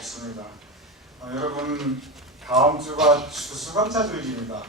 없습니다. 여러분, 다음 주가 추수감사주일입니다.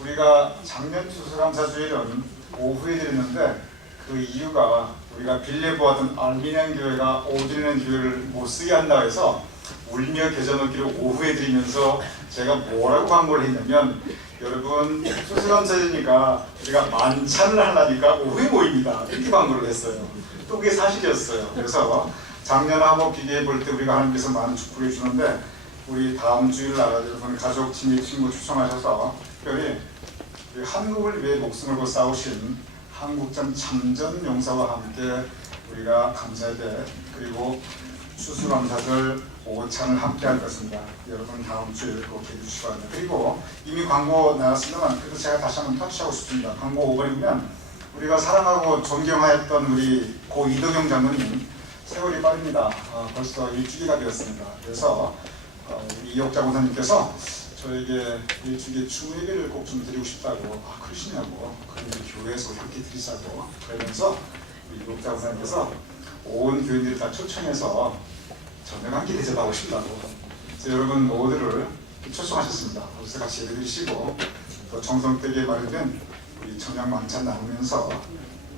우리가 작년 추수감사주일은 오후에 드렸는데 그 이유가 우리가 빌레보았던 알미니안 교회가 오전에는 교회를 못 쓰게 한다고 해서 울며 겨자 먹기를 오후에 드리면서 제가 뭐라고 광고를 했냐면, 여러분 추수감사주니까 우리가 만찬을 하려니까 오후에 모입니다, 이렇게 광고를 했어요. 또 그게 사실이었어요. 그래서 작년하고 비교해 볼 때 우리가 하나님께서 많은 축복을 주는데, 우리 다음 주일 날 여러분 가족, 친구 초청하셔서 특별히 우리 한국을 위해 목숨을 걸고 싸우신 한국전 참전 용사와 함께 우리가 감사대 그리고 추수감사절 오찬을 함께 할 것입니다. 여러분 다음 주에 꼭 해주시기 바랍니다. 그리고 이미 광고 나왔습니다만 그래도 제가 다시 한번 터치하고 싶습니다. 광고 5번이면 우리가 사랑하고 존경하였던 우리 고 이덕영 장로님 세월이 빠릅니다. 벌써 일주기가 되었습니다. 그래서 우리 이옥자 권사님께서 저에게 일주기에 추모 예배를 꼭 좀 드리고 싶다고, 그러시냐고, 그런데 교회에서 이렇게 드리자고 그러면서 우리 이옥자 권사님께서 온 교인들을 다 초청해서 저녁 함께 대접하고 싶다고. 그래서 여러분 모두를 초청하셨습니다. 그래서 같이 예배 드리시고 또 정성되게 마련된 우리 저녁 만찬 나누면서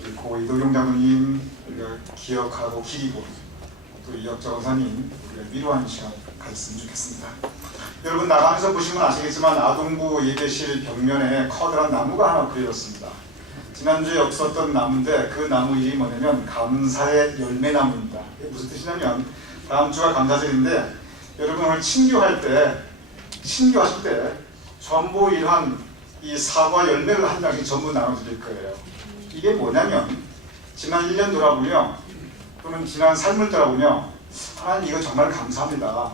우리 고 이덕용 장로님 우리가 기억하고 기리고 또 이혁자 권사님 우리가 위로하는 시간 가졌으면 좋겠습니다. 여러분 나가면서 보시면 아시겠지만 아동부 예배실 벽면에 커다란 나무가 하나 그려졌습니다. 지난주에 없었던 나무인데 그 나무 이름이 뭐냐면 감사의 열매나무입니다. 이게 무슨 뜻이냐면 다음 주가 감사절인데 여러분 오늘 친교하실 때 전부 이러한 이 사과 열매를 한 장씩 전부 나눠드릴 거예요. 이게 뭐냐면 지난 1년 돌아보며 또는 지난 삶을 돌아보며 하나님 이거 정말 감사합니다.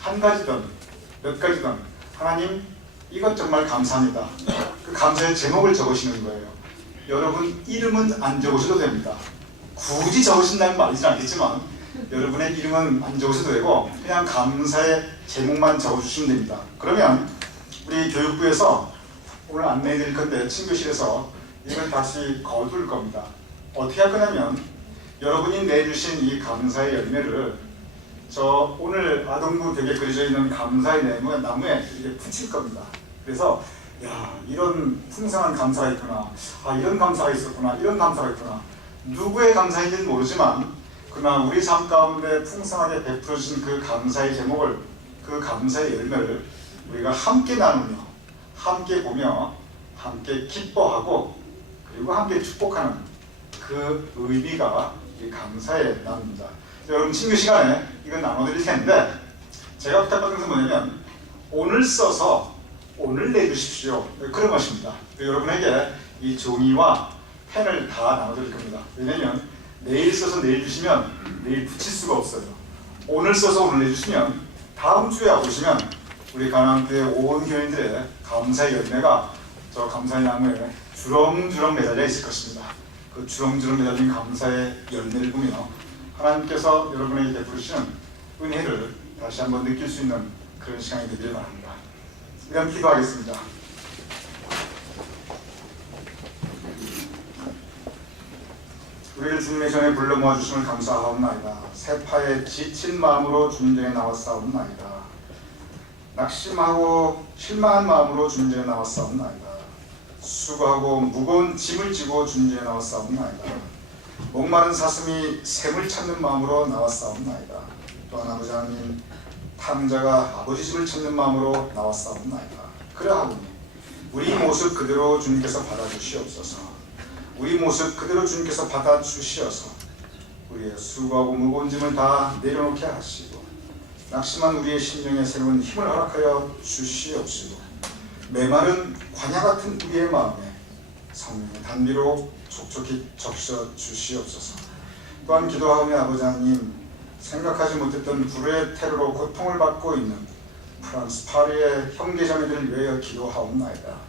한 가지든 몇 가지든 하나님 이것 정말 감사합니다. 그 감사의 제목을 적으시는 거예요. 여러분 이름은 안 적으셔도 됩니다. 굳이 적으신다는 말이진 않겠지만 여러분의 이름은 안 적으셔도 되고 그냥 감사의 제목만 적어주시면 됩니다. 그러면 우리 교육부에서 오늘 안내해 드릴 건데 친교실에서 이걸 다시 거둘 겁니다. 어떻게 할 거냐면 여러분이 내주신 이 감사의 열매를 저 오늘 아동부 벽에 그려져 있는 감사의 나무에 이렇게 붙일 겁니다. 그래서 야 이런 풍성한 감사가 있구나, 이런 감사가 있었구나, 이런 감사가 있구나. 누구의 감사인지는 모르지만 그러나 우리 삶 가운데 풍성하게 베풀어 주신 그 감사의 제목을, 그 감사의 열매를 우리가 함께 나누며 함께 보며 함께 기뻐하고 그리고 함께 축복하는 그 의미가 이 감사의 나무입니다. 여러분 친교 시간에 이건 나눠드릴 텐데 제가 부탁받은 것은 뭐냐면 오늘 써서 오늘 내주십시오, 그런 것입니다. 여러분에게 이 종이와 펜을 다 나눠드릴 겁니다. 왜냐면 내일 써서 내일 주시면 내일 붙일 수가 없어요. 오늘 써서 오늘 내주시면 다음 주에 와보시면 우리 가나안교회 온 교인들의 감사의 열매가 저 감사의 나무에 주렁주렁 매달려 있을 것입니다. 그 주렁주렁 매달린 감사의 열매를 보며 하나님께서 여러분에게 베푸시는 은혜를 다시 한번 느낄 수 있는 그런 시간이 되길 바랍니다. 이런 기도하겠습니다. 우리를 주님의 전에 불러 모아주심을 감사하옵나이다. 세파에 지친 마음으로 주님 전에 나왔사옵나이다. 낙심하고 실망한 마음으로 주님 전에 나왔사옵나이다. 수고하고 무거운 짐을 지고 주님 전에 나왔사옵나이다. 목마른 사슴이 샘을 찾는 마음으로 나왔사옵나이다. 또한 아버지 하나님 탐자가 아버지 집을 찾는 마음으로 나왔사옵나이다. 그러하오니 우리 모습 그대로 주님께서 받아주시옵소서. 우리 모습 그대로 주님께서 받아주시어서 우리의 수고하고 무거운 짐을 다 내려놓게 하시고 낙심한 우리의 심령에 새로운 힘을 허락하여 주시옵시고 메마른 광야 같은 우리의 마음에 성령의 단비로 촉촉히 적셔 주시옵소서. 또한 기도하오며 아버지 하나님 생각하지 못했던 불의 테러로 고통을 받고 있는 프랑스 파리의 형제자매들을 위하여 기도하옵나이다.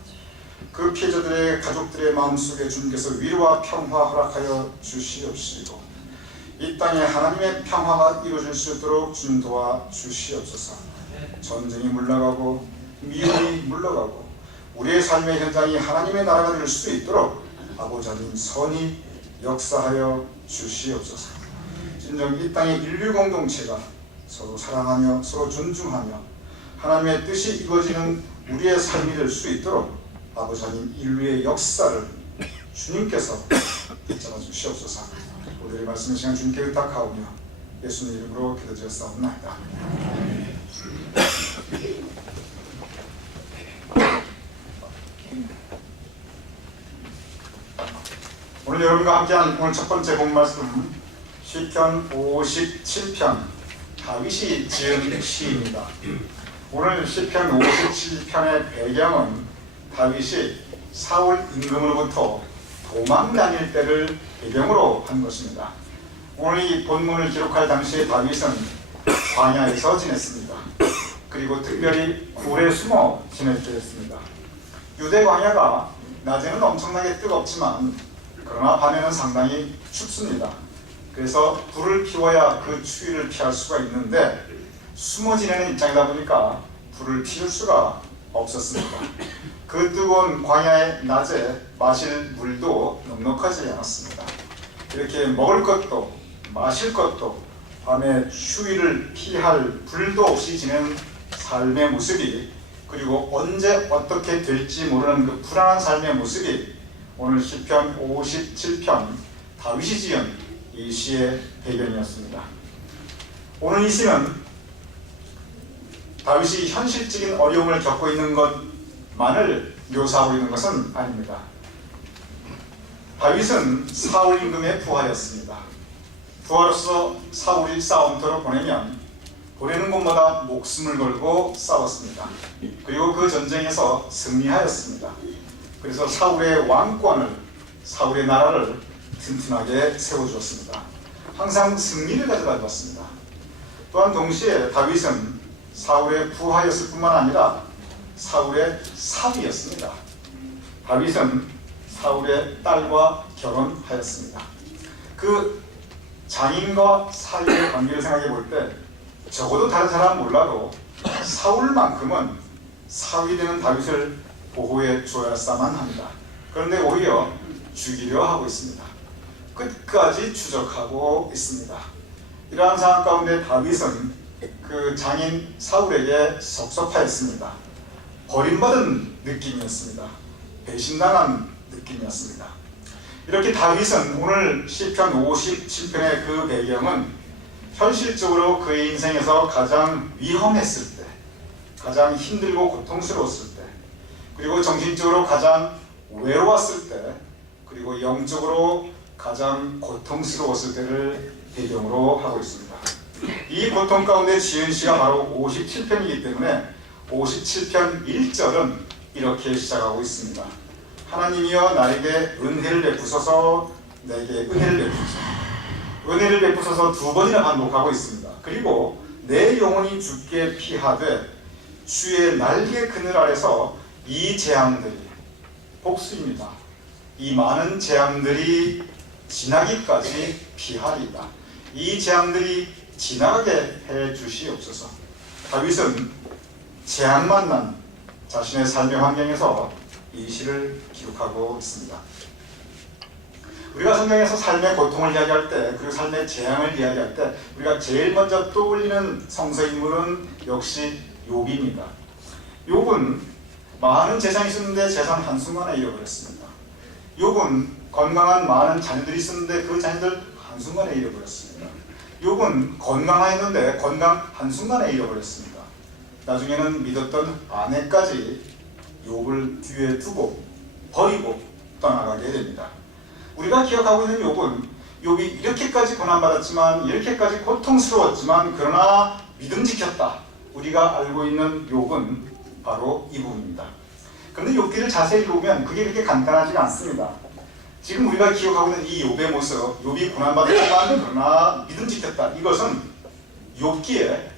그 피해자들의 가족들의 마음속에 주님께서 위로와 평화 허락하여 주시옵시고 이 땅에 하나님의 평화가 이루어질 수 있도록 주님 도와 주시옵소서. 전쟁이 물러가고 미움이 물러가고 우리의 삶의 현장이 하나님의 나라가 될 수 있도록 아버지 하나님 선히 역사하여 주시옵소서. 진정 이 땅의 인류 공동체가 서로 사랑하며 서로 존중하며 하나님의 뜻이 이루어지는 우리의 삶이 될 수 있도록 아버지 하나님 인류의 역사를 주님께서 붙잡아 주시옵소서. 오늘의 말씀 시간 주님께 의탁하오며 예수님 이름으로 기도드렸사옵나이다. 오늘 여러분과 함께한 오늘 첫 번째 본 말씀 시편 57편 다윗이 지은 시입니다. 오늘 시편 57편의 배경은 다윗이 사울 임금으로부터 도망 다닐 때를 배경으로 한 것입니다. 오늘 이 본문을 기록할 당시에 다윗은 광야에서 지냈습니다. 그리고 특별히 굴에 숨어 지낼 때였습니다. 유대 광야가 낮에는 엄청나게 뜨겁지만 그러나 밤에는 상당히 춥습니다. 그래서 불을 피워야 그 추위를 피할 수가 있는데 숨어 지내는 입장이다 보니까 불을 피울 수가 없었습니다. 그 뜨거운 광야의 낮에 마실 물도 넉넉하지 않았습니다. 이렇게 먹을 것도 마실 것도 밤에 추위를 피할 불도 없이 지내는 삶의 모습이, 그리고 언제 어떻게 될지 모르는 그 불안한 삶의 모습이 오늘 시편 57편 다윗이 지은 이 시의 배경이었습니다. 오늘 이 시는 다윗이 현실적인 어려움을 겪고 있는 것만을 묘사하고 있는 것은 아닙니다. 다윗은 사울 임금의 부하였습니다. 부하로서 사울이 싸움터로 보내는 곳마다 목숨을 걸고 싸웠습니다. 그리고 그 전쟁에서 승리하였습니다. 그래서 사울의 왕권을, 사울의 나라를 튼튼하게 세워주었습니다. 항상 승리를 가져다 주었습니다. 또한 동시에 다윗은 사울의 부하였을 뿐만 아니라 사울의 사위였습니다. 다윗은 사울의 딸과 결혼하였습니다. 그 장인과 사위의 관계를 생각해 볼 때 적어도 다른 사람 몰라도 사울만큼은 사위되는 다윗을 보호해 줘야만 합니다. 그런데 오히려 죽이려 하고 있습니다. 끝까지 추적하고 있습니다. 이러한 상황 가운데 다윗은 그 장인 사울에게 섭섭하였습니다. 버림받은 느낌이었습니다. 배신당한 느낌이었습니다. 이렇게 다윗은 오늘 시편 57편의 그 배경은 현실적으로 그의 인생에서 가장 위험했을 때, 가장 힘들고 고통스러웠을 때, 그리고 정신적으로 가장 외로웠을 때, 그리고 영적으로 가장 고통스러웠을 때를 배경으로 하고 있습니다. 이 고통 가운데 지은 시가 바로 57편이기 때문에 57편 1절은 이렇게 시작하고 있습니다. 하나님이여 나에게 은혜를 베푸소서, 내게 은혜를 베푸소서. 은혜를 베푸소서 두 번이나 반복하고 있습니다. 그리고 내 영혼이 주께 피하되 주의 날개 그늘 아래서 이 재앙들이, 복수입니다. 이 많은 재앙들이 지나기까지 피하리이다. 이 재앙들이 지나가게 해 주시옵소서. 다윗은 재앙 만난 자신의 삶의 환경에서 이 시를 기록하고 있습니다. 우리가 성경에서 삶의 고통을 이야기할 때, 그리고 삶의 재앙을 이야기할 때 우리가 제일 먼저 떠올리는 성서인물은 역시 욥입니다. 욥은 많은 재산이 있었는데 재산 한순간에 잃어버렸습니다. 욥은 건강한 많은 자녀들이 있었는데 그 자녀들 한순간에 잃어버렸습니다. 욥은 건강하였는데 건강 한순간에 잃어버렸습니다. 나중에는 믿었던 아내까지 욥을 뒤에 두고 버리고 떠나가게 됩니다. 우리가 기억하고 있는 욥이 이렇게까지 고난받았지만, 이렇게까지 고통스러웠지만 그러나 믿음 지켰다. 우리가 알고 있는 욥은 바로 이 부분입니다. 그런데 욥기를 자세히 보면 그게 그렇게 간단하지가 않습니다. 지금 우리가 기억하고 있는 이 욥의 모습, 욥이 고난받았지만 그러나 믿음 지켰다, 이것은 욥기의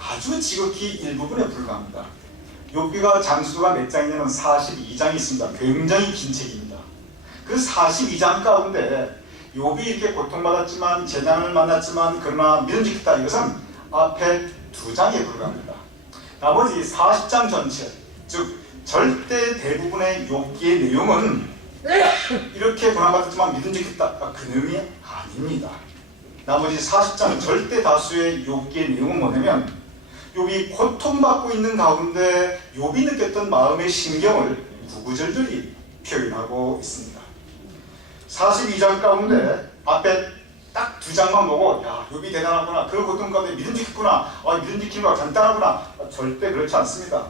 아주 지극히 일부분에 불과합니다. 욥기가 장수가 몇 장이냐면 42장이 있습니다. 굉장히 긴 책입니다. 그 42장 가운데 욥이 이렇게 고통받았지만, 재난을 만났지만 그러나 믿음 지켰다, 이것은 앞에 2장에 불과합니다. 나머지 40장 전체, 즉 절대 대부분의 욥기의 내용은 이렇게 고난받았지만 믿음 지켰다, 그 내용이 아닙니다. 나머지 40장 절대 다수의 욥기의 내용은 뭐냐면 욥이 고통받고 있는 가운데 욥이 느꼈던 마음의 심경을 구구절절히 표현하고 있습니다. 42장 가운데 앞에 딱 2장만 보고 야 욥이 대단하구나, 그 고통 가운데 믿음 지켰구나, 믿음 지키는 거 간단하구나, 절대 그렇지 않습니다.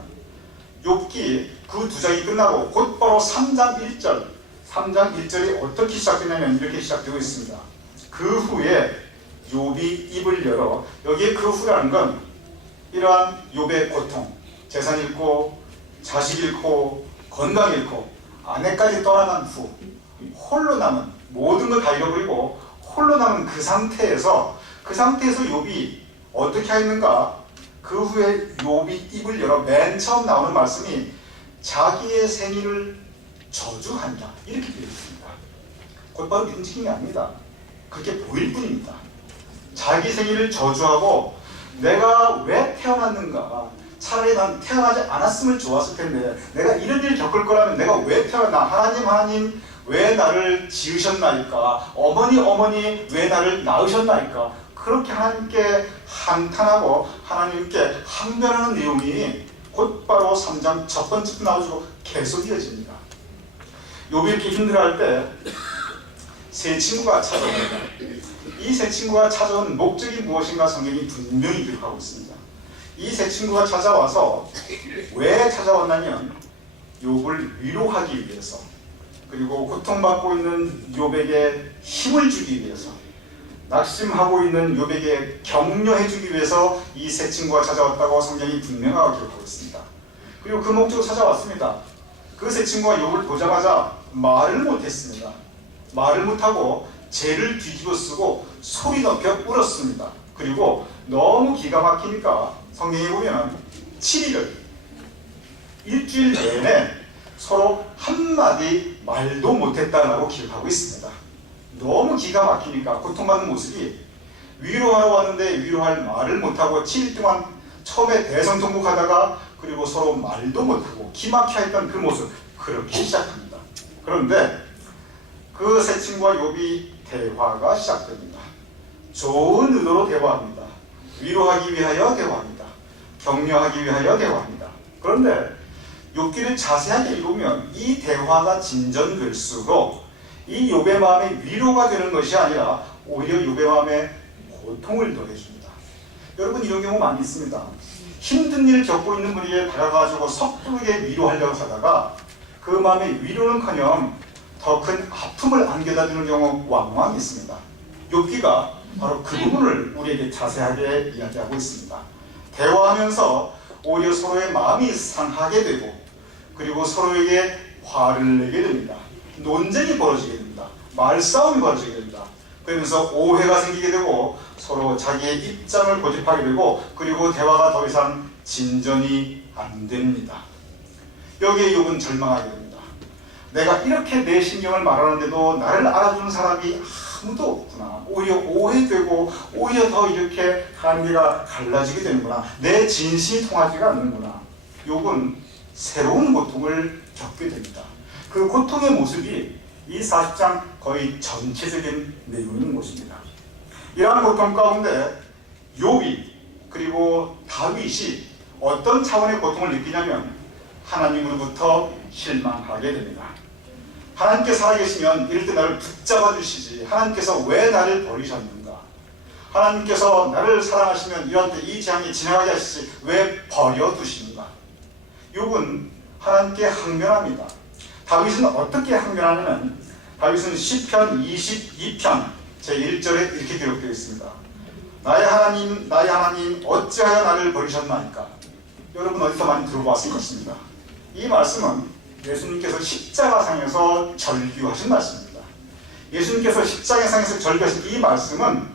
욥기 그 2장이 끝나고 곧바로 3장 1절이 어떻게 시작되냐면 이렇게 시작되고 있습니다. 그 후에 욥이 입을 열어, 여기에 그 후라는 건 이러한 욥의 고통, 재산 잃고 자식 잃고 건강 잃고 아내까지 떠나간 후 홀로 남은, 모든 걸 다 잃어버리고 홀로 남은 그 상태에서 욥이 어떻게 하였는가? 그 후에 욥이 입을 열어 맨 처음 나오는 말씀이 자기의 생일을 저주한다, 이렇게 되어 있습니다. 곧바로 믿음 지킴이 아닙니다. 그렇게 보일 뿐입니다. 자기 생일을 저주하고 내가 왜 태어났는가, 차라리 난 태어나지 않았으면 좋았을 텐데 내가 이런 일을 겪을 거라면 내가 왜 태어났나, 하나님 왜 나를 지으셨나이까, 어머니 왜 나를 낳으셨나이까, 그렇게 하나님께 한탄하고 하나님께 항변하는 내용이 곧바로 3장 첫 번째부터 나오고 계속 이어집니다. 욥이 이렇게 힘들어할 때 세 친구가 찾아옵니다. 이 세 친구가 찾아온 목적이 무엇인가 성경이 분명히 기록하고 있습니다. 이 세 친구가 찾아와서 왜 찾아왔냐면 욥을 위로하기 위해서, 그리고 고통받고 있는 욥에게 힘을 주기 위해서, 낙심하고 있는 욥에게 격려해 주기 위해서 이 세 친구가 찾아왔다고 성경이 분명하게 기록하고 있습니다. 그리고 그 목적으로 찾아왔습니다. 그 세 친구가 욥을 보자마자 말을 못했습니다. 말을 못하고 죄를 뒤집어 쓰고 소리 높여 울었습니다. 그리고 너무 기가 막히니까 성경에 보면 7일을, 일주일 내내 서로 한마디 말도 못했다라고 기록하고 있습니다. 너무 기가 막히니까 고통받는 모습이, 위로하러 왔는데 위로할 말을 못하고 7일 동안 처음에 대성통곡하다가 그리고 서로 말도 못하고 기막혀있던 그 모습, 그렇게 시작합니다. 그런데 그 세 친구와 욥이 대화가 시작됩니다. 좋은 의도로 대화합니다. 위로하기 위하여 대화합니다. 격려하기 위하여 대화합니다. 그런데 욥기를 자세하게 읽으면 이 대화가 진전될수록 이 욥의 마음에 위로가 되는 것이 아니라 오히려 욥의 마음에 고통을 더해줍니다. 여러분, 이런 경우 많이 있습니다. 힘든 일을 겪고 있는 분에게 다가가지고 섣부르게 위로하려고 하다가 그 마음에 위로는커녕 더 큰 아픔을 안겨다 주는 경우 왕왕 있습니다. 욥기가 바로 그 부분을 우리에게 자세하게 이야기하고 있습니다. 대화하면서 오히려 서로의 마음이 상하게 되고, 그리고 서로에게 화를 내게 됩니다. 논쟁이 벌어지게 됩니다. 말싸움이 벌어지게 됩니다. 그러면서 오해가 생기게 되고 서로 자기의 입장을 고집하게 되고, 그리고 대화가 더 이상 진전이 안 됩니다. 여기에 욥은 절망하게 됩니다. 내가 이렇게 내 신경을 말하는데도 나를 알아주는 사람이 아무도 없구나. 오히려 오해되고 오히려 더 이렇게 관계가 갈라지게 되는구나. 내 진심이 통하지가 않는구나. 욥은 새로운 고통을 겪게 됩니다. 그 고통의 모습이 이 40장 거의 전체적인 내용인 것입니다. 이러한 고통 가운데 욥이, 그리고 다윗이 어떤 차원의 고통을 느끼냐면 하나님으로부터 실망하게 됩니다. 하나님께 살아계시면 이럴 때 나를 붙잡아 주시지, 하나님께서 왜 나를 버리셨는가, 하나님께서 나를 사랑하시면 이런 때 이 재앙이 지나가게 하시지 왜 버려두시는가. 욥은 하나님께 항변합니다. 다윗은 어떻게 항변하냐면, 다윗은 시편 22편 제1절에 이렇게 기록되어 있습니다. 나의 하나님 어찌하여 나를 버리셨나이까. 여러분 어디서 많이 들어봤을 것입니다. 이 말씀은 예수님께서 십자가상에서 절규하신 말씀입니다. 예수님께서 십자가상에서 절규하신 이 말씀은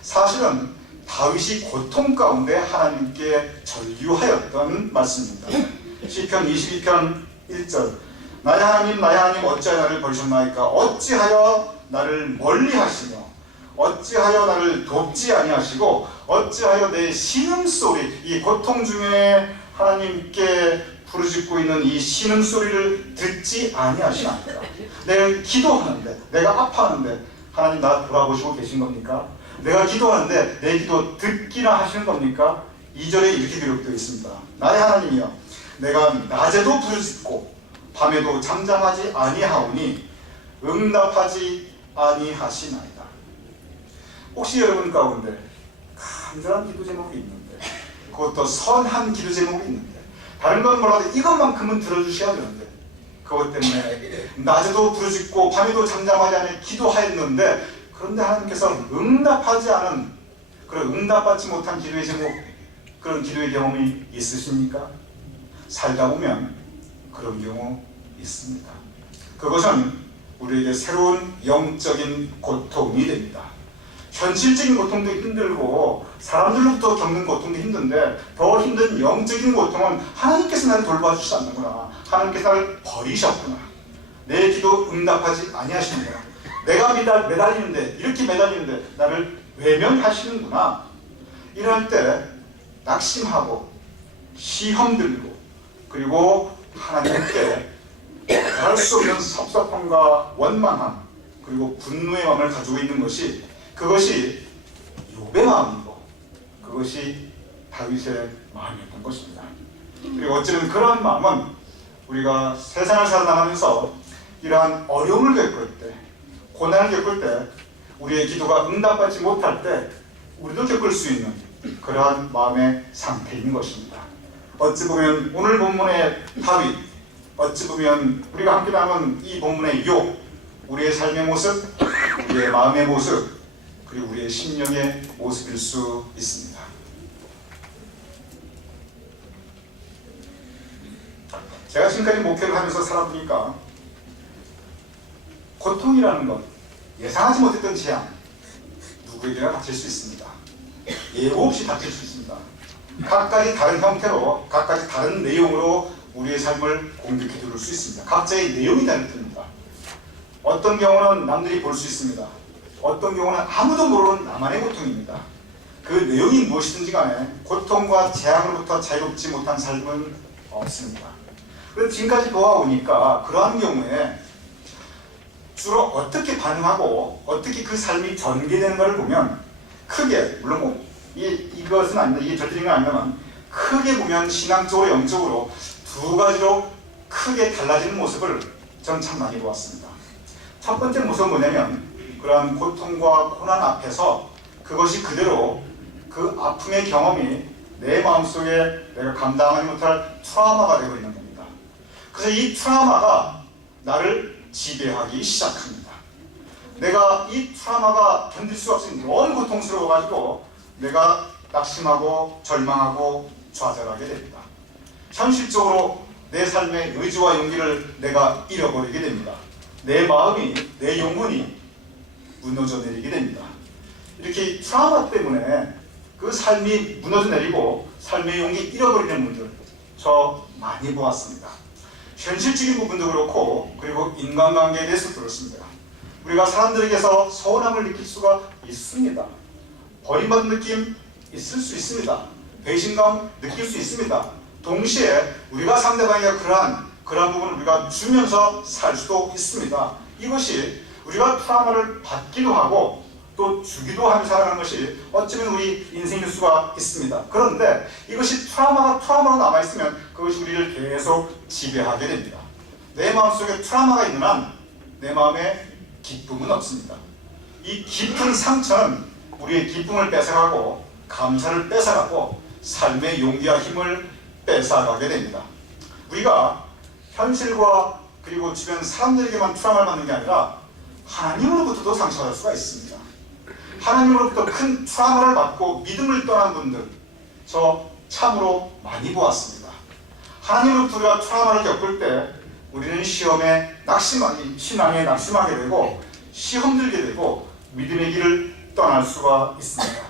사실은 다윗이 고통 가운데 하나님께 절규하였던 말씀입니다. 시편 22편 1절, 나의 하나님 어찌하여 나를 버리셨나이까. 어찌하여 나를 멀리하시며 어찌하여 나를 돕지 아니하시고 어찌하여 내 신음소리, 이 고통 중에 하나님께 부르짖고 있는 이 신음소리를 듣지 아니하시나이까. 내가 기도하는데, 내가 아파하는데 하나님 나 돌아보시고 계신 겁니까? 내가 기도하는데 내 기도 듣기나 하시는 겁니까? 2절에 이렇게 기록되어 있습니다. 나의 하나님이여, 내가 낮에도 부르짖고 밤에도 잠잠하지 아니하오니 응답하지 아니하시나이다. 혹시 여러분 가운데 간절한 기도 제목이 있는데, 그것도 선한 기도 제목이 있는데, 다른 건 몰라도 이것만큼은 들어주셔야 되는데, 그것 때문에 낮에도 부르짖고 밤에도 잠잠하지 않아 기도하였는데, 그런데 하나님께서 응답하지 않은, 그런 응답받지 못한 기도의 제목, 그런 기도의 경험이 있으십니까? 살다 보면 그런 경우 있습니다. 그것은 우리에게 새로운 영적인 고통이 됩니다. 현실적인 고통도 힘들고 사람들로부터 겪는 고통도 힘든데, 더 힘든 영적인 고통은 하나님께서 나를 돌봐주시지 않는구나, 하나님께서 나를 버리셨구나, 내 기도 응답하지 아니하시는구나, 내가 매달리는데, 이렇게 매달리는데 나를 외면하시는구나. 이럴 때 낙심하고 시험 들고, 그리고 하나님께 할 수 없는 섭섭함과 원망함, 그리고 분노의 마음을 가지고 있는 것이, 그것이 욥의 마음이고 그것이 다윗의 마음이었던 것입니다. 그리고 어쩌면 그러한 마음은 우리가 세상을 살아나가면서 이러한 어려움을 겪을 때, 고난을 겪을 때, 우리의 기도가 응답받지 못할 때 우리도 겪을 수 있는 그러한 마음의 상태인 것입니다. 어찌 보면 오늘 본문의 다윗, 어찌 보면 우리가 함께 나눈 이 본문의 욥, 우리의 삶의 모습, 우리의 마음의 모습, 그리고 우리의 심령의 모습일 수 있습니다. 제가 지금까지 목회를 하면서 살아보니까 고통이라는 것, 예상하지 못했던 재앙, 누구에게나 닥칠 수 있습니다. 예고 없이 닥칠 수 있습니다. 각각이 다른 형태로, 각각이 다른 내용으로 우리의 삶을 공격해 들어올 수 있습니다. 각자의 내용이 다릅니다. 어떤 경우는 남들이 볼 수 있습니다. 어떤 경우는 아무도 모르는 나만의 고통입니다. 그 내용이 무엇이든지 간에 고통과 재앙으로부터 자유롭지 못한 삶은 없습니다. 그래서 지금까지 보아오니까 그러한 경우에 주로 어떻게 반응하고 어떻게 그 삶이 전개되는 걸 보면, 크게, 물론 이것은 아닙니다. 이게 절대적인 건 아니지만 크게 보면 신앙적으로 영적으로 두 가지로 크게 달라지는 모습을 저는 참 많이 보았습니다. 첫 번째 모습은 뭐냐면, 그러한 고통과 고난 앞에서 그것이 그대로 그 아픔의 경험이 내 마음속에 내가 감당하지 못할 트라우마가 되어버리는 겁니다. 그래서 이 트라우마가 나를 지배하기 시작합니다. 내가 이 트라우마가 견딜 수 없이 너무 고통스러워가지고 내가 낙심하고 절망하고 좌절하게 됩니다. 현실적으로 내 삶의 의지와 용기를 내가 잃어버리게 됩니다. 내 마음이, 내 영혼이 무너져 내리게 됩니다. 이렇게 트라우마 때문에 그 삶이 무너져 내리고 삶의 용기 잃어버리는 분들 저 많이 보았습니다. 현실적인 부분도 그렇고, 그리고 인간관계에 대해서도 그렇습니다. 우리가 사람들에게서 서운함을 느낄 수가 있습니다. 버림받은 느낌 있을 수 있습니다. 배신감 느낄 수 있습니다. 동시에 우리가 상대방에게 그러한 부분을 우리가 주면서 살 수도 있습니다. 이것이 우리가 트라우마를 받기도 하고 또 주기도 하며 살아가는 것이 어쩌면 우리 인생일 수가 있습니다. 그런데 이것이 트라우마가 트라우마로 남아있으면 그것이 우리를 계속 지배하게 됩니다. 내 마음속에 트라우마가 있는 한 내 마음에 기쁨은 없습니다. 이 깊은 상처는 우리의 기쁨을 뺏어가고 감사를 뺏어가고 삶의 용기와 힘을 뺏어가게 됩니다. 우리가 현실과 그리고 주변 사람들에게만 트라우마를 받는 게 아니라 하나님으로부터도 상처받을 수가 있습니다. 하나님으로부터 큰 트라우마를 받고 믿음을 떠난 분들 저 참으로 많이 보았습니다. 하나님으로부터 우리가 트라우마를 겪을 때 우리는 신앙에 낙심하게 되고 시험 들게 되고 믿음의 길을 떠날 수가 있습니다.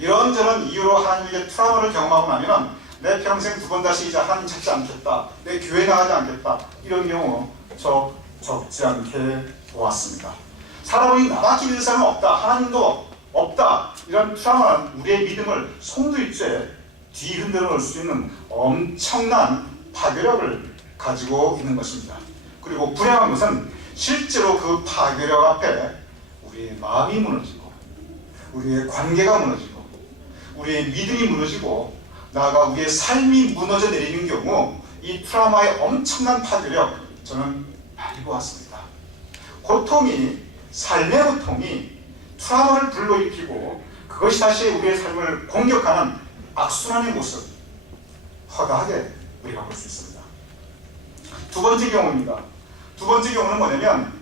이런저런 이유로 하나님에게 트라우마를 경험하고 나면 내 평생 두 번 다시 이제 하나님 찾지 않겠다, 내 교회 나가지 않겠다, 이런 경우 저 적지 않게 보았습니다. 사람이 나밖에 믿을 사람은 없다, 하나님도 없다, 이런 트라우마는 우리의 믿음을 송두리째 뒤흔들어 놓을 수 있는 엄청난 파괴력을 가지고 있는 것입니다. 그리고 불행한 것은 실제로 그 파괴력 앞에 우리의 마음이 무너지고 우리의 관계가 무너지고 우리의 믿음이 무너지고 나아가 우리의 삶이 무너져 내리는 경우 이 트라우마의 엄청난 파괴력 저는 많이 보았습니다. 고통이, 삶의 고통이 트라우마를 불러일으키고 그것이 다시 우리의 삶을 공격하는 악순환의 모습 허다하게 우리가 볼 수 있습니다. 두 번째 경우입니다. 두 번째 경우는 뭐냐면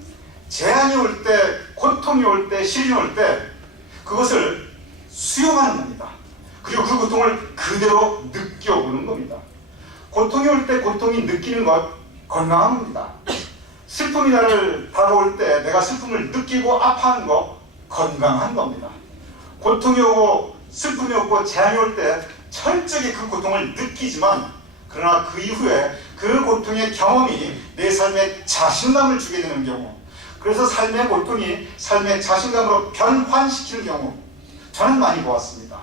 재앙이 올 때, 고통이 올 때, 시련이 올 때 그것을 수용하는 겁니다. 그리고 그 고통을 그대로 느껴보는 겁니다. 고통이 올 때 고통이 느끼는 것 건강한 겁니다. 슬픔이 나를 다가올 때 내가 슬픔을 느끼고 아파하는 것 건강한 겁니다. 고통이 오고 슬픔이 오고 재앙이 올 때 철저히 그 고통을 느끼지만 그러나 그 이후에 그 고통의 경험이 내 삶에 자신감을 주게 되는 경우, 그래서 삶의 고통이 삶의 자신감으로 변환시키는 경우 저는 많이 보았습니다.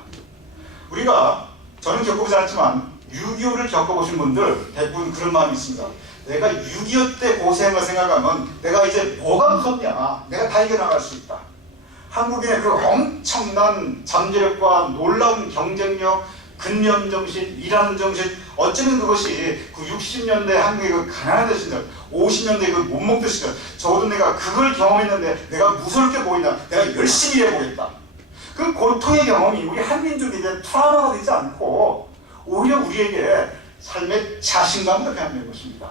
저는 겪어보지 않았지만 6.25를 겪어보신 분들 대부분 그런 마음이 있습니다. 내가 6.25 때 고생을 생각하면 내가 이제 뭐가 무섭냐, 내가 다 이겨나갈 수 있다. 한국인의 그 엄청난 잠재력과 놀라운 경쟁력, 근면정신, 일하는 정신, 어쩌면 그것이 그 60년대 한국의 그 가난한 시절, 50년대 그 못 먹던 시절, 적어도 내가 그걸 경험했는데 내가 무서울 게 보이나, 내가 열심히 해보겠다. 그 고통의 경험이 우리 한민족에 대한 트라우마가 되지 않고 오히려 우리에게 삶의 자신감으로 변하는 것입니다.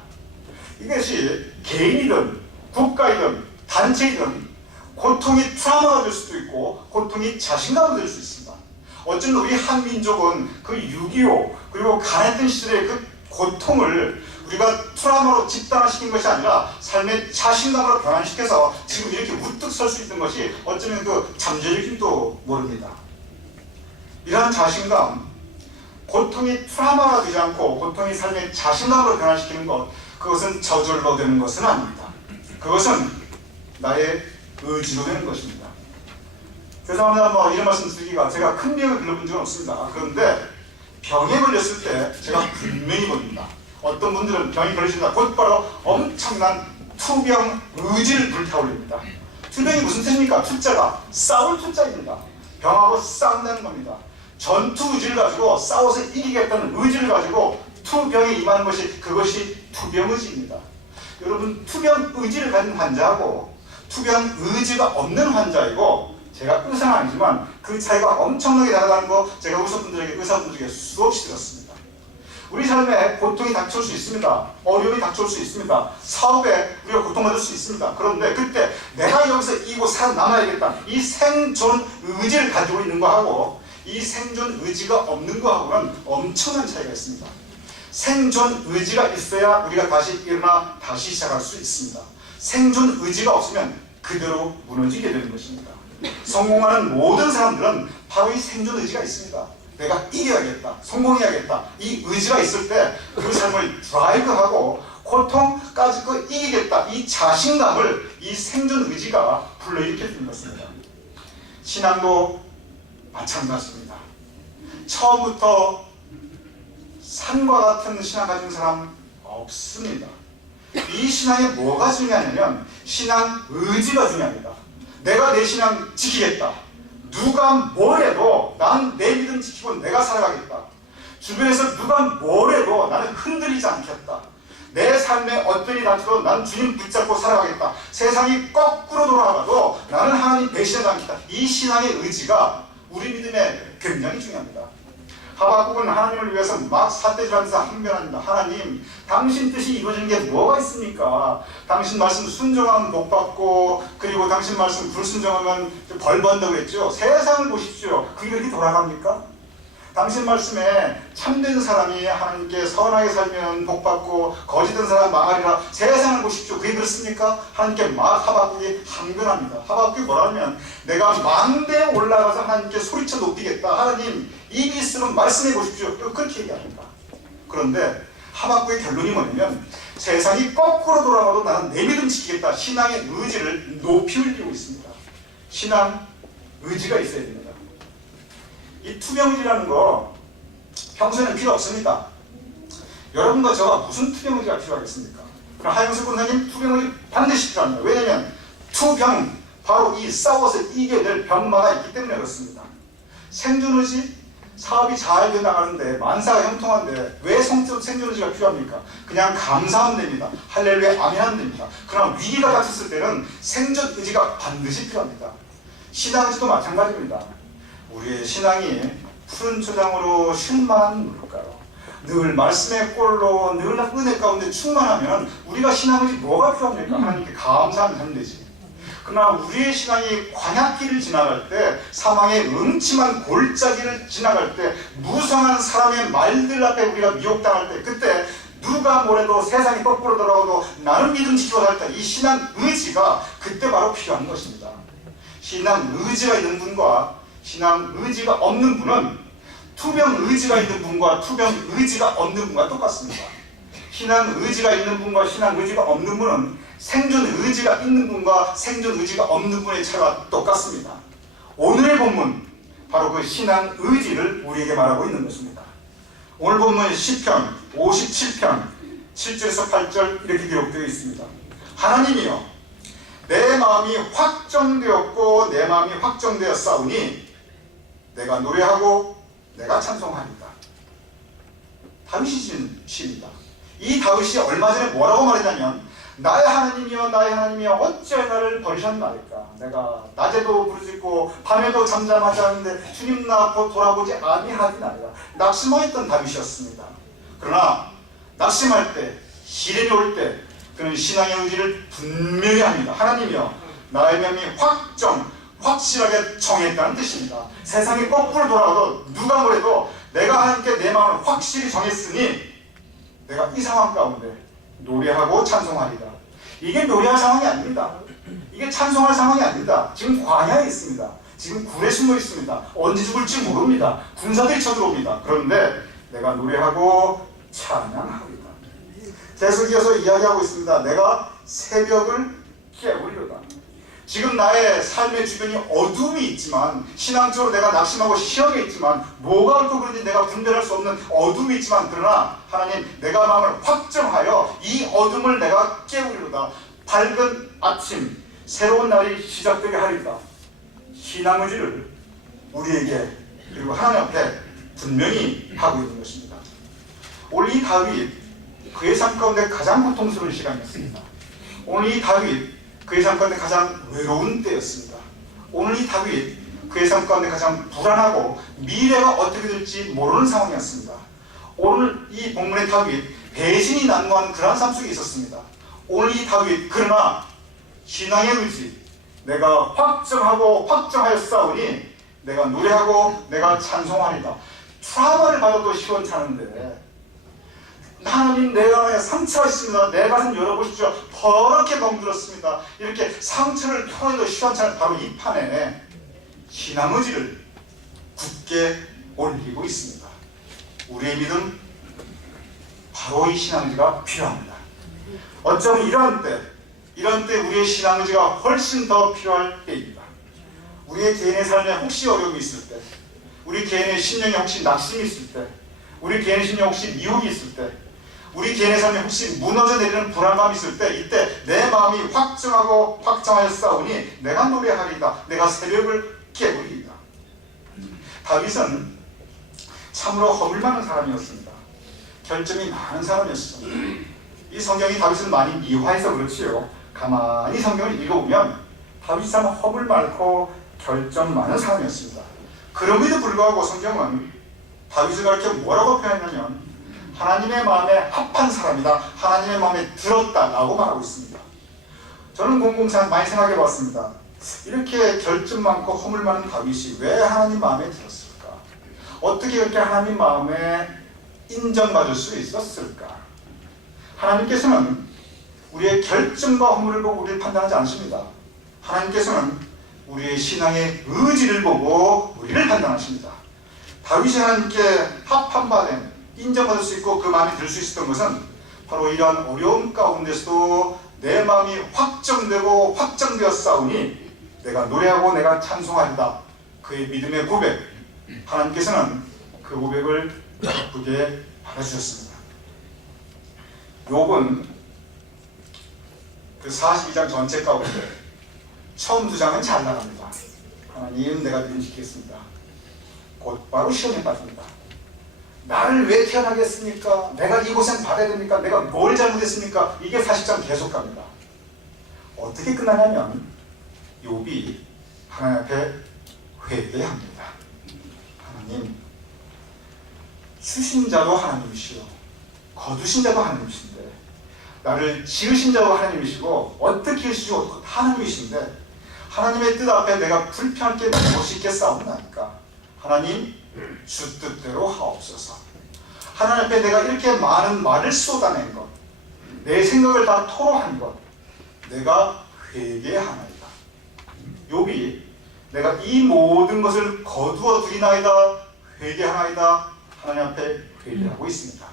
이것이 개인이든 국가이든 단체이든 고통이 트라우마가 될 수도 있고 고통이 자신감이 될 수 있습니다. 어쩌면 우리 한민족은 그 6.25 그리고 가난했던 시절의 그 고통을 우리가 트라우마로 집단화시킨 것이 아니라 삶의 자신감으로 변환시켜서 지금 이렇게 우뚝 설 수 있는 것이 어쩌면 그 잠재력인지도 모릅니다. 이러한 자신감, 고통이 트라우마가 되지 않고 고통이 삶의 자신감으로 변환시키는 것, 그것은 저절로 되는 것은 아닙니다. 그것은 나의 의지로 되는 것입니다. 죄송합니다. 이런 말씀 드리기가 제가 큰 병을 걸려본 적은 없습니다. 그런데 병에 걸렸을 때 제가 분명히 봅니다. 어떤 분들은 병이 걸리신다 곧바로 엄청난 투병 의지를 불타올립니다. 투병이 무슨 뜻입니까? 투자가 싸울 투자입니다. 병하고 싸운다는 겁니다. 전투 의지를 가지고 싸워서 이기겠다는 의지를 가지고 투병에 임하는 것이 그것이 투병 의지입니다. 여러분, 투병 의지를 가진 환자하고 투병 의지가 없는 환자이고, 제가 의사는 아니지만 그 차이가 엄청나게 다르다는 거 제가 의사분들에게 수없이 들었습니다. 우리 삶에 고통이 닥쳐올 수 있습니다. 어려움이 닥쳐올 수 있습니다. 사업에 우리가 고통받을 수 있습니다. 그런데 그때 내가 여기서 이기고 살아남아야겠다, 이 생존 의지를 가지고 있는 거하고 이 생존 의지가 없는 거하고는 엄청난 차이가 있습니다. 생존 의지가 있어야 우리가 다시 일어나 다시 시작할 수 있습니다. 생존 의지가 없으면 그대로 무너지게 되는 것입니다. 성공하는 모든 사람들은 바로 이 생존 의지가 있습니다. 내가 이겨야겠다, 성공해야겠다, 이 의지가 있을 때 그 삶을 드라이브하고 고통까지 이기겠다, 이 자신감을 이 생존 의지가 불러일으켜 주는 것입니다. 신앙도 마찬가지입니다. 처음부터 산과 같은 신앙 가진 사람 없습니다. 이 신앙에 뭐가 중요하냐면 신앙 의지가 중요합니다. 내가 내 신앙 지키겠다. 누가 뭐래도 난 내 믿음 지키고 내가 살아가겠다. 주변에서 누가 뭐래도 나는 흔들리지 않겠다. 내 삶에 어떤 일이 닥쳐도 난 주님 붙잡고 살아가겠다. 세상이 거꾸로 돌아가도 나는 하나님 배신하지 않겠다. 이 신앙의 의지가 우리 믿음에 굉장히 중요합니다. 하박국은 하나님을 위해서 막 삿대질하면서 항변합니다. 하나님, 당신 뜻이 이루어지는 게 뭐가 있습니까? 당신 말씀 순종하면 복 받고, 그리고 당신 말씀 불순종하면 벌 받는다고 그랬죠. 세상을 보십시오. 그게 그렇게 돌아갑니까? 당신 말씀에 참된 사람이 하나님께 선하게 살면 복 받고 거짓된 사람 망하리라. 세상을 보십시오. 그게 그렇습니까? 하나님께 막 하박국이 항변합니다. 하박국이 뭐라면 내가 망대에 올라가서 하나님께 소리쳐 높이겠다. 하나님, 입이 있으면 말씀해 보십시오. 그렇게 얘기합니다. 그런데 하박국의 결론이 뭐냐면 세상이 거꾸로 돌아가도 나는 내 믿음 지키겠다. 신앙의 의지를 높이 올리고 있습니다. 신앙 의지가 있어야 됩니다. 이 투병의지라는 거 평소에는 필요 없습니다. 여러분과 저가 무슨 투병의지가 필요하겠습니까? 그럼 하영석 권사님 투병의지 반드시 필요합니다. 왜냐하면 투병, 바로 이 싸워서 이겨낼 병마가 있기 때문에 그렇습니다. 생존의지, 사업이 잘 되어나가는데 만사가 형통한데 왜 생존의지가 필요합니까? 그냥 감사하면 됩니다. 할렐루야 아멘 하면 됩니다. 그러나 위기가 닥쳤을 때는 생존의지가 반드시 필요합니다. 신앙의지도 마찬가지입니다. 우리의 신앙이 푸른 초장으로 쉴만한 물가로 늘 말씀의 꼴로 늘 은혜 가운데 충만하면 우리가 신앙의지 뭐가 필요합니까? 하나님께 감사하면 되지. 그러나 우리의 신앙이 광야길을 지나갈 때, 사망의 음침한 골짜기를 지나갈 때, 무성한 사람의 말들 앞에 우리가 미혹당할 때, 그때 누가 뭐래도 세상이 거꾸로 돌아가도 나는 믿음 지키고 살 때 이 신앙 의지가 그때 바로 필요한 것입니다. 신앙 의지가 있는 분과 신앙 의지가 없는 분은 투병 의지가 있는 분과 투병 의지가 없는 분과 똑같습니다. 신앙 의지가 있는 분과 신앙 의지가 없는 분은 생존 의지가 있는 분과 생존 의지가 없는 분의 차이가 똑같습니다. 오늘의 본문 바로 그 신앙 의지를 우리에게 말하고 있는 것입니다. 오늘 본문 시편 57편 7절에서 8절 이렇게 기록되어 있습니다. 하나님이여 내 마음이 확정되었고 내 마음이 확정되었사오니 내가 노래하고 내가 찬송하리다. 다윗이 지은 시입니다. 이 다윗이 얼마 전에 뭐라고 말했냐면 나의 하나님이여 나의 하나님이여 어찌하여 나를 버리셨나이까. 내가 낮에도 부르짖고 밤에도 잠잠하지 않는데 주님 나 돌아보지 아니하리나이다. 낙심하였던 다윗이었습니다. 그러나 낙심할 때 시련이 올 때 그는 신앙의 의지를 분명히 합니다. 하나님이여 나의 마음이 확실하게 정했다는 뜻입니다. 세상이 거꾸로 돌아가도 누가 뭐래도 내가 하나님께 내 마음을 확실히 정했으니 내가 이 상황 가운데 노래하고 찬송하리다. 이게 노래할 상황이 아닙니다. 이게 찬송할 상황이 아닙니다. 지금 광야에 있습니다. 지금 굴에 숨어 있습니다. 언제 죽을지 모릅니다. 군사들이 쳐들어옵니다. 그런데 내가 노래하고 찬양하리다. 계속이어서 이야기하고 있습니다. 내가 새벽을 깨우리로다. 지금 나의 삶의 주변이 어둠이 있지만, 신앙적으로 내가 낙심하고 시험에 있지만, 뭐가 옳고 그런지 내가 분별할 수 없는 어둠이 있지만, 그러나 하나님 내가 마음을 확정하여 이 어둠을 내가 깨우리로다. 밝은 아침 새로운 날이 시작되게 하리다. 신앙의지를 우리에게 그리고 하나님 앞에 분명히 하고 있는 것입니다. 오늘 이 다윗 그의 삶 가운데 가장 고통스러운 시간이었습니다. 오늘 이 다윗 그의 삶 가운데 가장 외로운 때였습니다. 오늘 이 다윗 그의 삶 가운데 가장 불안하고 미래가 어떻게 될지 모르는 상황이었습니다. 오늘 이 본문의 다윗 배신이 난무한 그러한 삶 속에 있었습니다. 오늘 이 다윗 그러나 신앙의 의지 내가 확정하고 확정하였사오니 내가 노래하고 내가 찬송하리다. 트라우마를 받아도 시원찮은데 하나님 내 안에 상처가 있습니다. 내 가슴 열어보십시오. 더럽게 멍들었습니다. 이렇게 상처를 털어내도 시원찮은 바로 이 판에 신앙의지를 굳게 올리고 있습니다. 우리의 믿음 바로 이 신앙의지가 필요합니다. 어쩌면 이런 때 우리의 신앙의지가 훨씬 더 필요할 때입니다. 우리의 개인의 삶에 혹시 어려움이 있을 때, 우리 개인의 심령에 혹시 낙심이 있을 때, 우리 개인의 심령에 혹시 미혹이 있을 때, 우리 개인의 삶에 혹시 무너져 내리는 불안감이 있을 때, 이때 내 마음이 확정하고 확정하였사오니 내가 노래하리이다. 내가 새벽을 깨우리이다. 다윗은 참으로 허물 많은 사람이었습니다. 결점이 많은 사람이었습니다. 이 성경이 다윗을 많이 미화해서 그렇지요. 가만히 성경을 읽어보면 다윗이 참 허물 많고 결점 많은 사람이었습니다. 그럼에도 불구하고 성경은 다윗을 가르쳐 뭐라고 표현하냐면 하나님의 마음에 합한 사람이다. 하나님의 마음에 들었다라고 말하고 있습니다. 저는 곰곰 많이 생각해 봤습니다. 이렇게 결점 많고 허물 많은 다윗이 왜 하나님 마음에 들었을까? 어떻게 그렇게 하나님 마음에 인정받을 수 있었을까? 하나님께서는 우리의 결점과 허물을 보고 우리를 판단하지 않습니다. 하나님께서는 우리의 신앙의 의지를 보고 우리를 판단하십니다. 다윗이 하나님께 합한 바 된 인정받을 수 있고 그 마음에 들 수 있었던 것은 바로 이러한 어려움 가운데서도 내 마음이 확정되고 확정되었사오니 내가 노래하고 내가 찬송하리다. 그의 믿음의 고백, 하나님께서는 그 고백을 기쁘게 받아주셨습니다. 욥은 그 42장 전체 가운데 처음 2장은 잘 나갑니다. 하나님 내가 믿음 지키겠습니다. 곧바로 시험에 빠집니다. 나를 왜 태어나게 했습니까? 내가 이 고생 받아야 됩니까? 내가 뭘 잘못했습니까? 이게 40장 계속 갑니다. 어떻게 끝나냐면 욥이 하나님 앞에 회개합니다. 하나님, 주신 자도 하나님이시오, 거두신 자도 하나님이신데, 나를 지으신 자도 하나님이시고 어떻게 해주시고 하나님이신데, 하나님의 뜻 앞에 내가 불평할 게 무엇이 있겠사옵나이까? 하나님, 주 뜻대로 하옵소서. 하나님 앞에 내가 이렇게 많은 말을 쏟아낸 것, 내 생각을 다 토로한 것, 내가 회개하나이다. 욥이 내가 이 모든 것을 거두어 두리나이다, 회개하나이다, 하나님 앞에 회개하고 있습니다.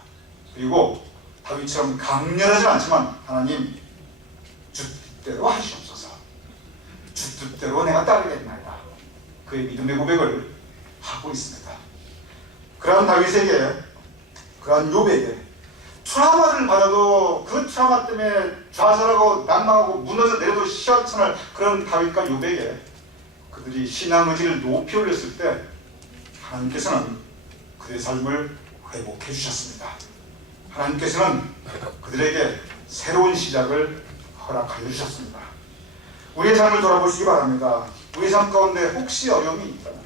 그리고 다윗처럼 강렬하지 않지만, 하나님, 주 뜻대로 하시옵소서. 주 뜻대로 내가 따르겠나이다. 그의 믿음의 고백을 하고 있습니다. 그러한 다윗에게, 그러한 욥에게 트라우마를 받아도 그 트라우마 때문에 좌절하고 난망하고 무너져 내려도 시원찮을 그런 다윗과 욥에게 그들이 신앙 의지를 높이 올렸을 때 하나님께서는 그들의 삶을 회복해 주셨습니다. 하나님께서는 그들에게 새로운 시작을 허락하여 주셨습니다. 우리의 삶을 돌아보시기 바랍니다. 우리 삶 가운데 혹시 어려움이 있다면,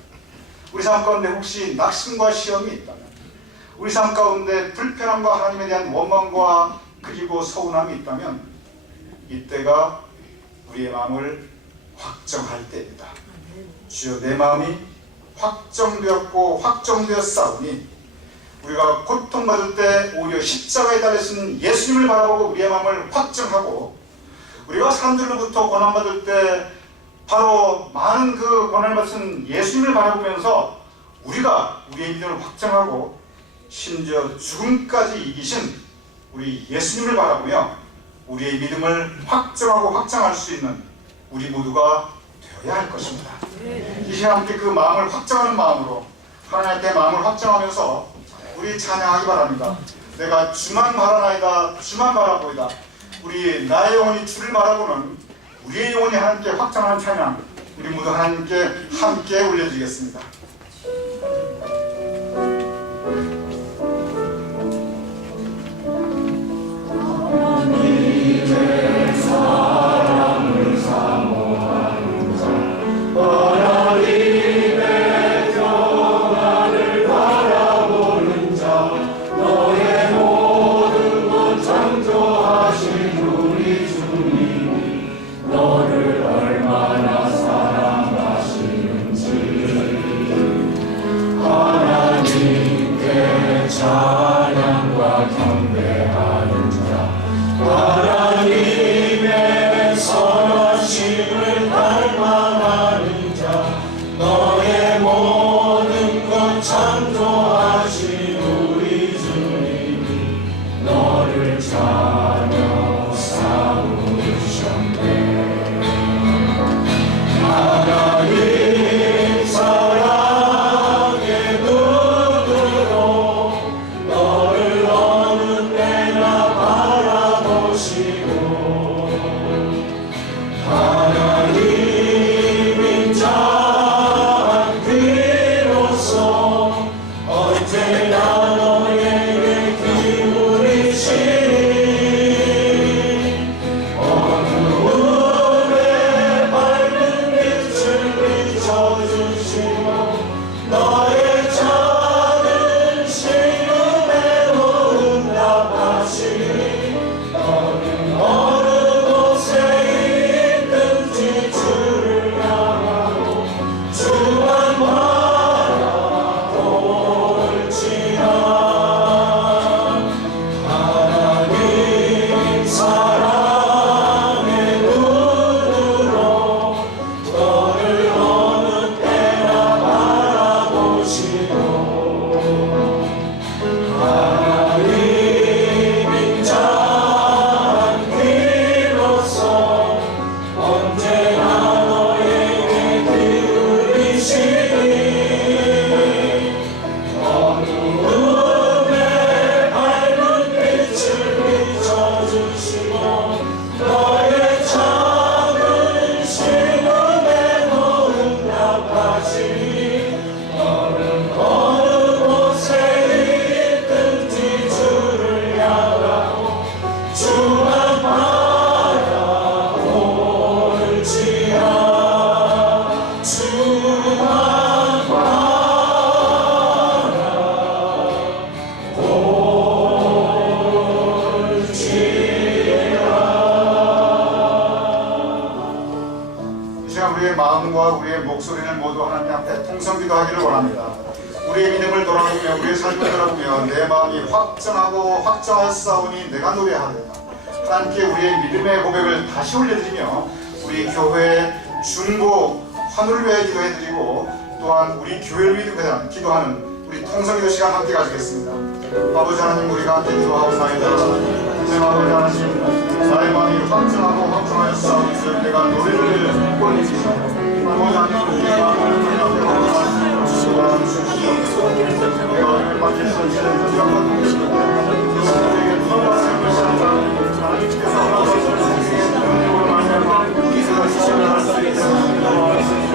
우리 삶 가운데 혹시 낙심과 시험이 있다면, 우리 삶 가운데 불편함과 하나님에 대한 원망과 그리고 서운함이 있다면, 이때가 우리의 마음을 확정할 때입니다. 주여, 내 마음이 확정되었고 확정되었사오니 우리가 고통받을 때 오히려 십자가에 달리신 예수님을 바라보고 우리의 마음을 확정하고, 우리가 사람들로부터 고난받을 때 바로 많은 그 고난을 받으신 예수님을 바라보면서 우리가 우리의 믿음을 확정하고, 심지어 죽음까지 이기신 우리 예수님을 바라보며 우리의 믿음을 확정하고 확장할 수 있는 우리 모두가 되어야 할 것입니다. 이 시간 함께 그 마음을 확정하는 마음으로 하나님 앞에 마음을 확정하면서 우리 찬양하기 바랍니다. 내가 주만 바라나이다, 주만 바라보이다. 우리 나의 영혼이 주를 바라보는 우리의 영혼이 하나님께 확정하는 찬양, 우리 모두 하나님께 함께 올려드리겠습니다. 너를 어느 때나 바라보시 우리의 마음과 우리의 목소리를 모두 하나님 앞에 통성기도하기를 원합니다. 우리의 믿음을 돌아보며 우리의 삶을 돌아보며 내 마음이 확정하고 확정하였사오니 내가 노래하리라. 하나님께 우리의 믿음의 고백을 다시 올려드리며 우리 교회의 중보 환우를 위해 기도해드리고 또한 우리 교회를 위해 기도하는 우리 통성기도 시간 함께 가지겠습니다. 아버지 하나님, 우리가 함께 기도하옵나이다. 하나님 아버지 하나님, 나의 마음이 확정하고 확정하였사오니 내가 노래를 올리시고 아버지 하나님, 우리의 마음을 또한 주시옵소서. 내가 오늘 받을 수 있는 지역과 우리에게 무슨 말씀을 하시는가 하나님께서 하나님으로 말미암아 이스라엘 시간을 할 수 있는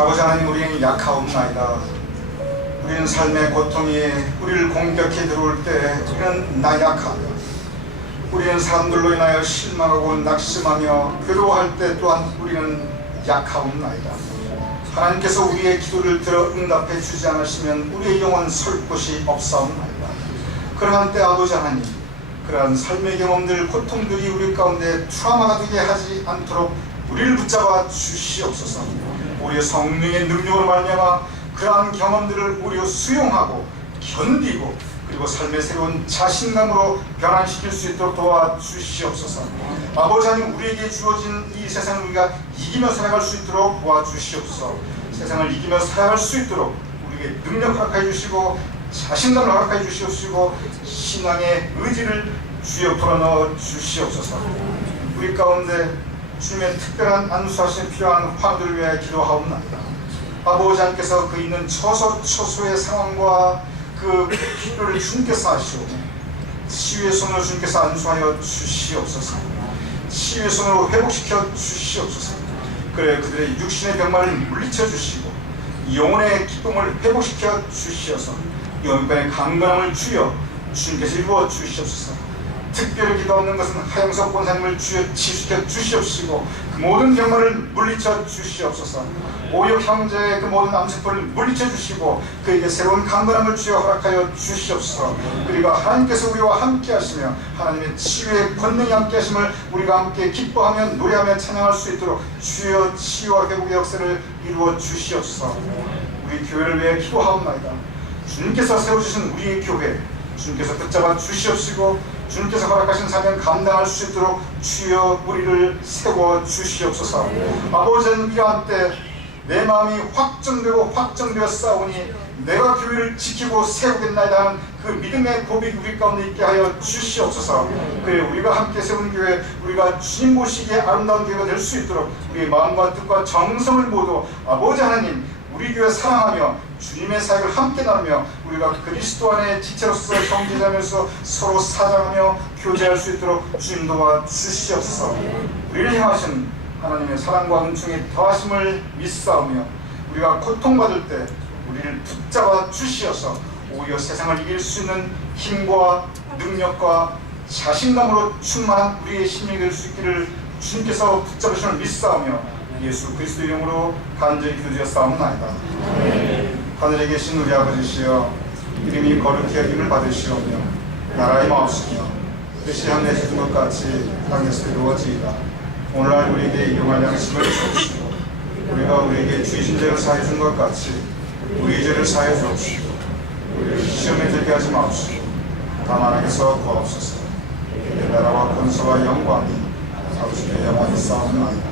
아버지 하나님, 우리는 약하옵나이다. 우리는 삶의 고통이 우리를 공격해 들어올 때 우리는 나약하다. 우리는 사람들로 인하여 실망하고 낙심하며 괴로워할 때 또한 우리는 약하옵나이다. 하나님께서 우리의 기도를 들어 응답해 주지 않으시면 우리의 영혼 설 곳이 없사옵나이다. 그러한 때 아버지 하나님, 그러한 삶의 경험들, 고통들이 우리 가운데 트라우마가 되게 하지 않도록 우리를 붙잡아 주시옵소서. 우리의 성령의 능력으로 말미암아 그러한 경험들을 우리로 수용하고 견디고 그리고 삶의 새로운 자신감으로 변환시킬 수 있도록 도와주시옵소서. 아버지 하나님, 우리에게 주어진 이 세상을 우리가 이기며 살아갈 수 있도록 도와주시옵소서. 세상을 이기며 살아갈 수 있도록 우리에게 능력 허락하여 주시고 자신감을 허락하여 주시옵시고 신앙의 의지를 주여 불어넣어 주시옵소서. 우리 가운데 주님의 특별한 안수하심이 필요한 환우들을 위해 기도하옵나이다. 아버지 하나님께서 그 있는 처소의 상황과 그 필요를 주님께서 아시오. 치유의 손으로 주님께서 안수하여 주시옵소서. 치유의 손으로 회복시켜 주시옵소서. 그래 그들의 육신의 병만을 물리쳐 주시고 영혼의 기쁨을 회복시켜 주시어서 영혼의 강건함을 주여 주님께서 이루어 주시옵소서. 특별히 기도 없는 것은 하영석 권사님을 주여 치유시켜 주시옵시고 그 모든 병만을 물리쳐 주시옵소서. 오역 형제의 그 모든 암세포를 물리쳐 주시고 그에게 새로운 강건함을 주여 허락하여 주시옵소서. 그리고 하나님께서 우리와 함께 하시며 하나님의 치유의 권능이 함께 하심을 우리가 함께 기뻐하며 노래하며 찬양할 수 있도록 주여 치유와 회복의 역사를 이루어 주시옵소서. 우리 교회를 위해 기도하옵나이다. 주님께서 세워주신 우리의 교회 주님께서 붙잡아 주시옵시고 주님께서 허락하신 사명 감당할 수 있도록 주여 우리를 세워 주시옵소서. 아버지는 이러한 때 내 마음이 확정되고 확정되었사오니 내가 교회를 지키고 세우겠나이다 하는 그 믿음의 고백이 우리 가운데 있게 하여 주시옵소서. 그래 우리가 함께 세운 교회, 우리가 주님 보시기에 아름다운 교회가 될 수 있도록 우리의 마음과 뜻과 정성을 모두 아버지 하나님 우리 교회 사랑하며 주님의 사역을 함께 나누며 우리가 그리스도 안에 지체로서 형제자면서 서로 사랑하며 교제할 수 있도록 주님 도와 주시옵소서. 우리를 향하신 하나님의 사랑과 은총이 더하심을 믿사오며 우리가 고통받을 때 우리를 붙잡아 주시어서 오히려 세상을 이길 수 있는 힘과 능력과 자신감으로 충만한 우리의 힘이 될 수 있기를 주님께서 붙잡으심을 믿사오며 예수 그리스도 이름으로 간절히 기도드렸사옵나이다. 하늘에 계신 우리 아버지시여, 이름이 거룩히 여김을 받으시오며 나라의 마옵시며 뜻이 하늘에 주신 것 같이 땅에서 이루어지이다. 오늘날 우리에게 일용할 양식을 주옵시고, 우리가 우리에게 주이신 죄를 사해 준 것 같이 우리의 죄를 사해 주옵시고, 우리를 시험에 들게 하지 마옵시고 다만 악에서 구하옵소서. 내 나라와 권세와 영광이 아버지께 영원히 싸움나이다.